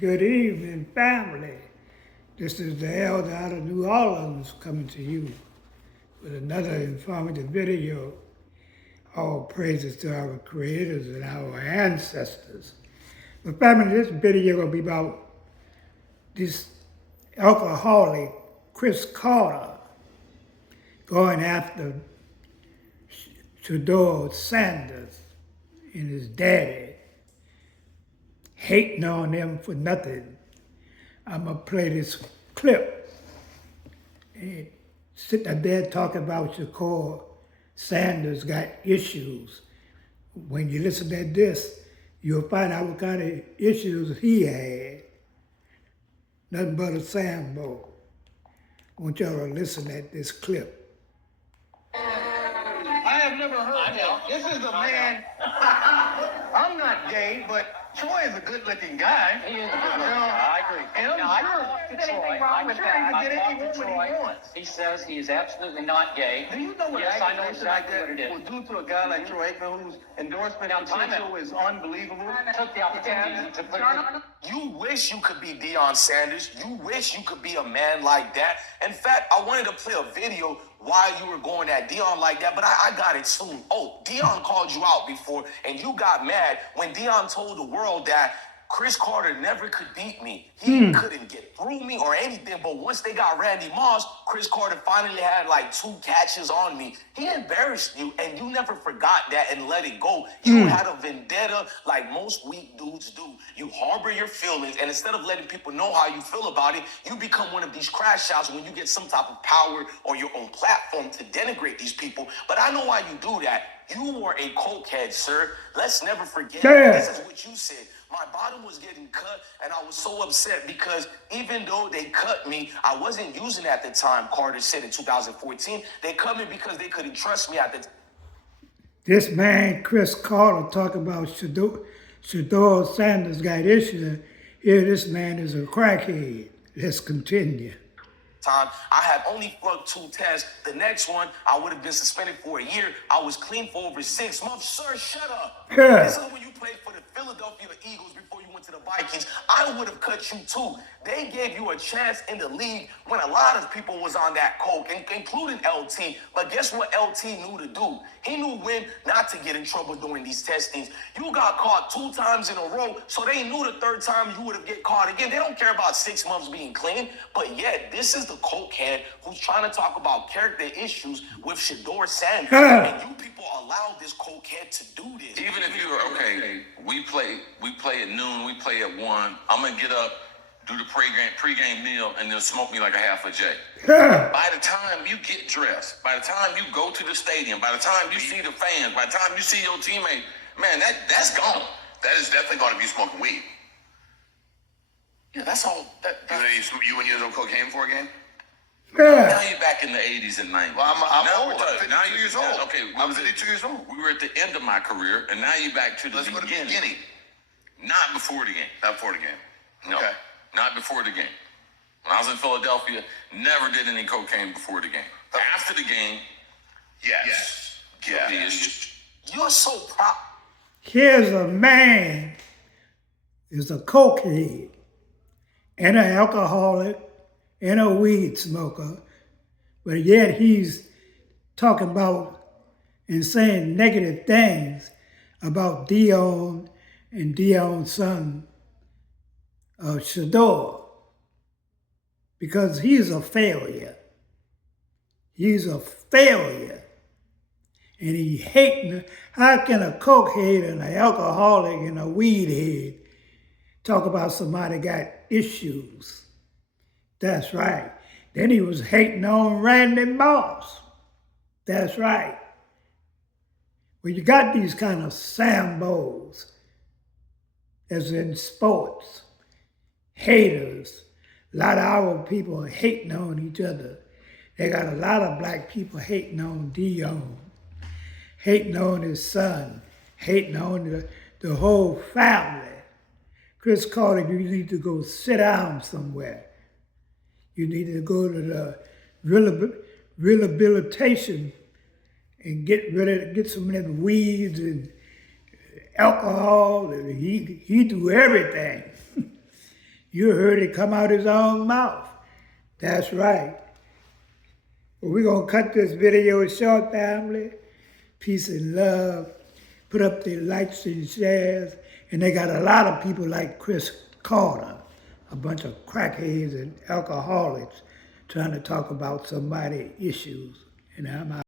Good evening, family. This is the elder out of New Orleans coming to you with another informative video. All praises to our creators and our ancestors. But family, this video will be about this alcoholic Chris Carter going after Shedeur Sanders and his daddy, hating on them for nothing. I'm going to play this clip. And sitting up there talking about Shedeur Sanders got issues. When you listen to this, you'll find out what kind of issues he had. Nothing but a sambo. I want y'all to listen at this clip. I have never heard that. This is a man. I'm not gay, but Troy is a good-looking guy. He is a good-looking guy. I agree. And I'm sure he can get any woman he wants. He says he is absolutely not gay. Do you know what yes, I know accusation like exactly what it that is. will do to a guy like Troy Aikman, whose endorsement potential is unbelievable? I took the opportunity to put it. You wish you could be Deion Sanders. You wish you could be a man like that. In fact, I wanted to play a video while you were going at Deion like that, but I got it soon. Oh, Deion called you out before, and you got mad when Deion told the world that Chris Carter never could beat me. He couldn't get through me or anything, but once they got Randy Moss, Chris Carter finally had like 2 catches on me. He embarrassed you, and you never forgot that and let it go. You had a vendetta like most weak dudes do. You harbor your feelings, and instead of letting people know how you feel about it, you become one of these crash outs when you get some type of power or your own platform to denigrate these people. But I know why you do that. You were a cokehead, sir. Let's never forget. This is what you said. My bottom was getting cut, and I was so upset because even though they cut me, I wasn't using it at the time, Carter said in 2014. They cut me because they couldn't trust me at the time. This man, Chris Carter, talking about Shedeur Sanders got issues. Here, this man is a crackhead. Let's continue. Time. I had only flunked 2 tests. The next one, I would have been suspended for a year. I was clean for over 6 months. Sir, shut up. This is when you played for the Philadelphia Eagles before you went to the Vikings. I would have cut you too. They gave you a chance in the league when a lot of people was on that coke, including LT. But guess what LT knew to do? He knew when not to get in trouble during these testings. You got caught 2 times in a row, so they knew the 3rd time you would have get caught again. They don't care about 6 months being clean, but yet this is the cokehead who's trying to talk about character issues with Shedeur Sanders. And you people allowed this cokehead to do this. Even if you were, okay, we play at noon, we play at 1. I'm going to get up, do the pregame meal, and then smoke me like a half a J. By the time you get dressed, by the time you go to the stadium, by the time you see the fans, by the time you see your teammate, man, that's gone. That is definitely going to be smoking weed. Yeah, that's all. You when you was on cocaine before a game? Now you're back in the 80s and 90s. Well, I'm old. I'm 52 now years old. Okay, I'm 52 years old. We were at the end of my career, and now you're back to the Let's go to the beginning. beginning. Not before the game. Not before the game. No, Okay. not before the game. When I was in Philadelphia, never did any cocaine before the game. After the game, Yes. guilty Yeah. as You're so proud. Here's a man is a cokehead and an alcoholic and a weed smoker, but yet he's talking about and saying negative things about Dionne and Dionne's son, Shedeur, because he's a failure. He's a failure. And he hating. How can a cokehead and an alcoholic and a weed head talk about somebody got issues? That's right. Then he was hating on Randy Moss. That's right. Well, you got these kind of sambos, as in sports, haters. A lot of our people are hating on each other. They got a lot of black people hating on Dionne, hating on his son, hating on the whole family. Chris Carter, you need to go sit down somewhere. You need to go to the rehabilitation and get some of them weeds and alcohol. And he do everything. You heard it come out his own mouth. That's right. Well, we're going to cut this video short, family. Peace and love. Put up the likes and shares. And they got a lot of people like Chris Carter, a bunch of crackheads and alcoholics trying to talk about somebody's issues. And I'm out.